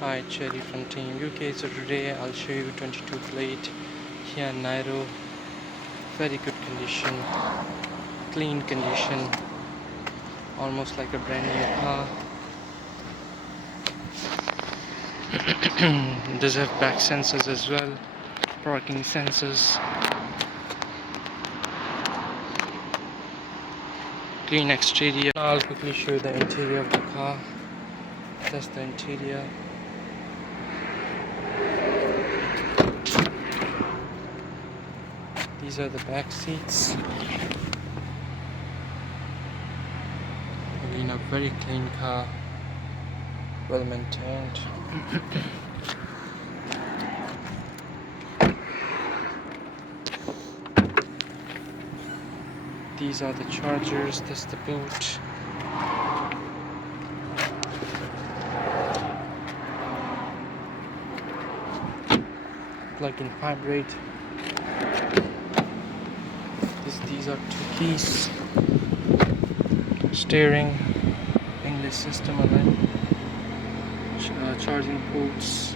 Hi, Cherry from Team UK. So today I'll show you 22 plate here in Niro. Very good condition, clean condition, almost like a brand new car. Does have back sensors as well, parking sensors, clean exterior. Now I'll quickly show you the interior of the car. That's the interior. These are the back seats. Again, a very clean car, well maintained. These are the chargers. That's the boot. Plug-in hybrid. These are two keys. Steering, English system again. Charging ports.